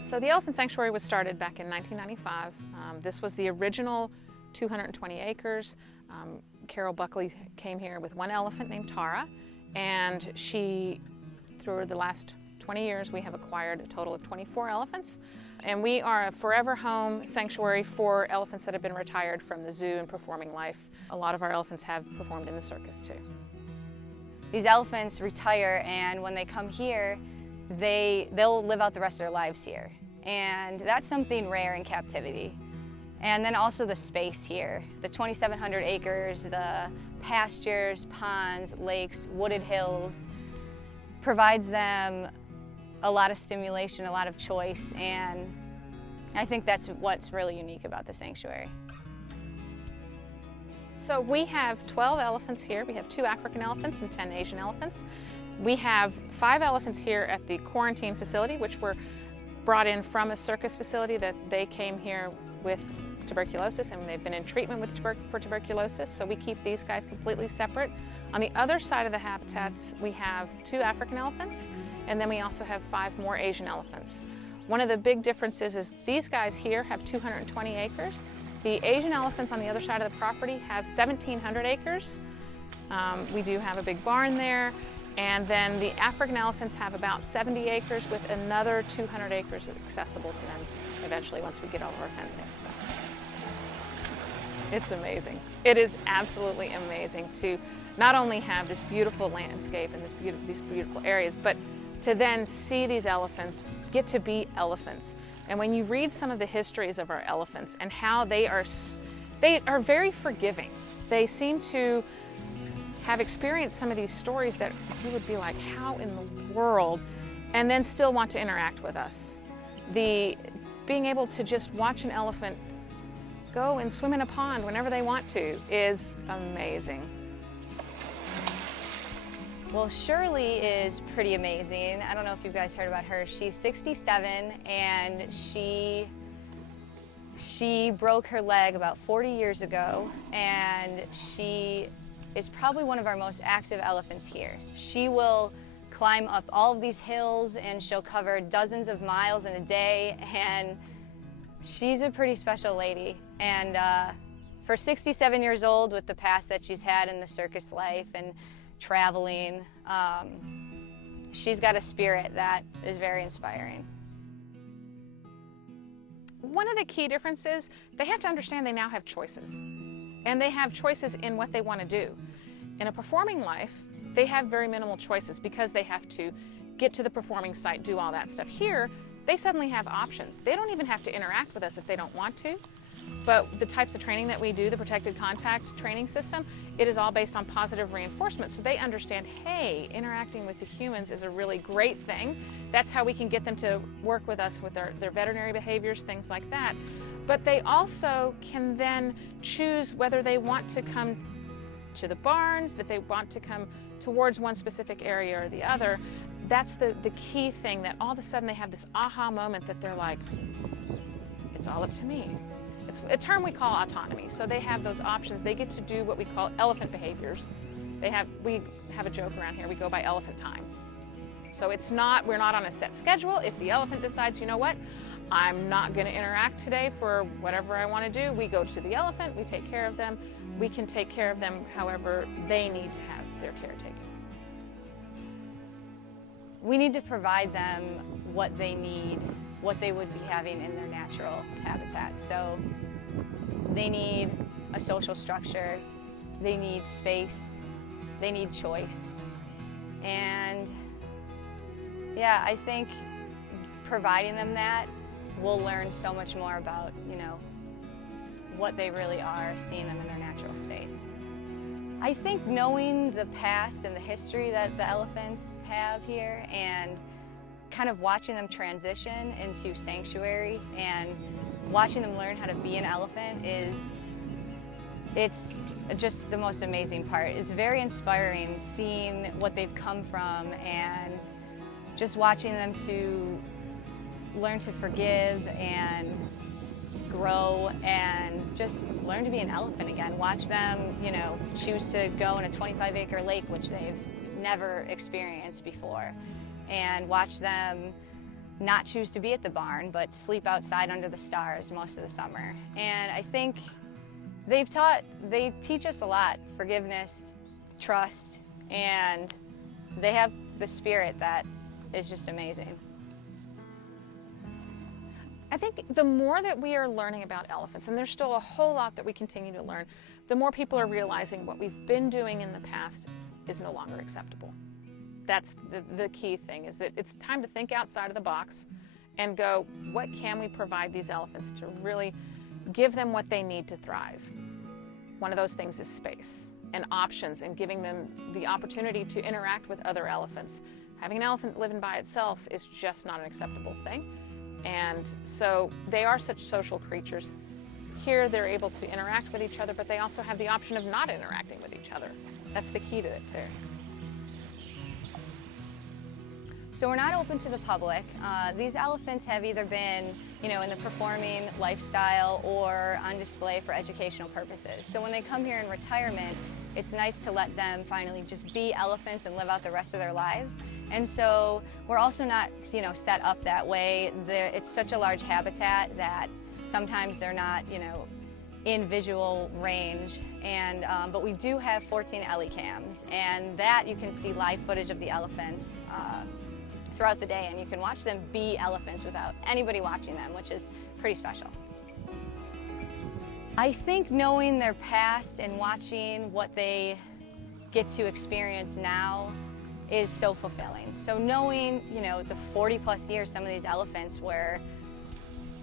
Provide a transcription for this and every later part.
So the Elephant Sanctuary was started back in 1995. This was the original 220 acres. Carol Buckley came here with one elephant named Tara, and through the last 20 years, we have acquired a total of 24 elephants. And we are a forever home sanctuary for elephants that have been retired from the zoo and performing life. A lot of our elephants have performed in the circus too. These elephants retire, and when they come here, they'll live out the rest of their lives here. And that's something rare in captivity. And then also the space here, the 2,700 acres, the pastures, ponds, lakes, wooded hills, provides them a lot of stimulation, a lot of choice, and I think that's what's really unique about the sanctuary. So we have 12 elephants here. We have 2 African elephants and 10 Asian elephants. We have 5 elephants here at the quarantine facility, which were brought in from a circus facility that they came here with tuberculosis, and they've been in treatment for tuberculosis, so we keep these guys completely separate. On the other side of the habitats, we have 2 African elephants, and then we also have 5 more Asian elephants. One of the big differences is these guys here have 220 acres. The Asian elephants on the other side of the property have 1,700 acres. We do have a big barn there, and then the African elephants have about 70 acres with another 200 acres accessible to them eventually once we get all of our fencing. So. It's amazing. It is absolutely amazing to not only have this beautiful landscape and these beautiful areas, but to then see these elephants get to be elephants. And when you read some of the histories of our elephants and how they are very forgiving. They seem to have experienced some of these stories that you would be like, how in the world? And then still want to interact with us. Being able to just watch an elephant go and swim in a pond whenever they want to is amazing. Well, Shirley is pretty amazing. I don't know if you guys heard about her. She's 67, and she broke her leg about 40 years ago, and she is probably one of our most active elephants here. She will climb up all of these hills, and she'll cover dozens of miles in a day, and she's a pretty special lady. And for 67 years old, with the past that she's had in the circus life and traveling, she's got a spirit that is very inspiring. One of the key differences, they have to understand they now have choices. And they have choices in what they want to do. In a performing life, they have very minimal choices because they have to get to the performing site, do all that stuff. Here, they suddenly have options. They don't even have to interact with us if they don't want to. But the types of training that we do, the protected contact training system, it is all based on positive reinforcement. So they understand, hey, interacting with the humans is a really great thing. That's how we can get them to work with us with their veterinary behaviors, things like that. But they also can then choose whether they want to come to the barns, that they want to come towards one specific area or the other. That's the key thing, that all of a sudden they have this aha moment that they're like, it's all up to me. It's a term we call autonomy. So they have those options. They get to do what we call elephant behaviors. We have a joke around here. We go by elephant time. So we're not on a set schedule. If the elephant decides, you know what, I'm not going to interact today for whatever I want to do, we go to the elephant, we take care of them. We can take care of them however they need to have their care taken. We need to provide them what they need, what they would be having in their natural habitat. So they need a social structure, they need space, they need choice. And yeah, I think providing them that, we'll learn so much more about, what they really are, seeing them in their natural state. I think knowing the past and the history that the elephants have here, and kind of watching them transition into sanctuary and watching them learn how to be an elephant it's just the most amazing part. It's very inspiring seeing what they've come from and just watching them to learn to forgive and grow and just learn to be an elephant again. Watch them, choose to go in a 25-acre lake, which they've never experienced before, and watch them not choose to be at the barn, but sleep outside under the stars most of the summer. And I think they teach us a lot: forgiveness, trust, and they have the spirit that is just amazing. I think the more that we are learning about elephants, and there's still a whole lot that we continue to learn, the more people are realizing what we've been doing in the past is no longer acceptable. That's the key thing, is that it's time to think outside of the box and go, what can we provide these elephants to really give them what they need to thrive? One of those things is space and options, and giving them the opportunity to interact with other elephants. Having an elephant living by itself is just not an acceptable thing. And so they are such social creatures. Here they're able to interact with each other, but they also have the option of not interacting with each other. That's the key to it too. So we're not open to the public. These elephants have either been, in the performing lifestyle or on display for educational purposes. So when they come here in retirement, it's nice to let them finally just be elephants and live out the rest of their lives. And so we're also not, set up that way. It's such a large habitat that sometimes they're not, in visual range. And but we do have 14 ele cams, and that you can see live footage of the elephants throughout the day, and you can watch them be elephants without anybody watching them, which is pretty special. I think knowing their past and watching what they get to experience now is so fulfilling. So knowing, the 40+ years some of these elephants were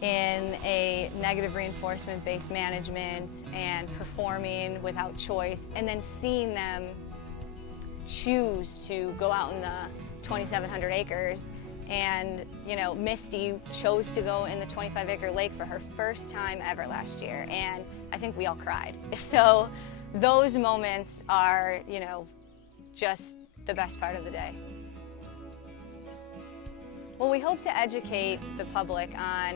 in a negative reinforcement-based management and performing without choice, and then seeing them choose to go out in the 2,700 acres, and Misty chose to go in the 25-acre lake for her first time ever last year, and I think we all cried. So those moments are, just the best part of the day. Well, we hope to educate the public on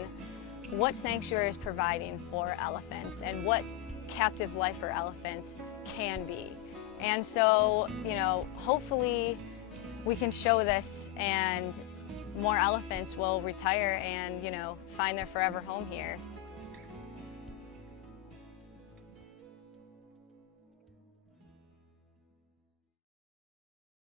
what Sanctuary is providing for elephants and what captive life for elephants can be. And so, hopefully we can show this, and more elephants will retire and, find their forever home here.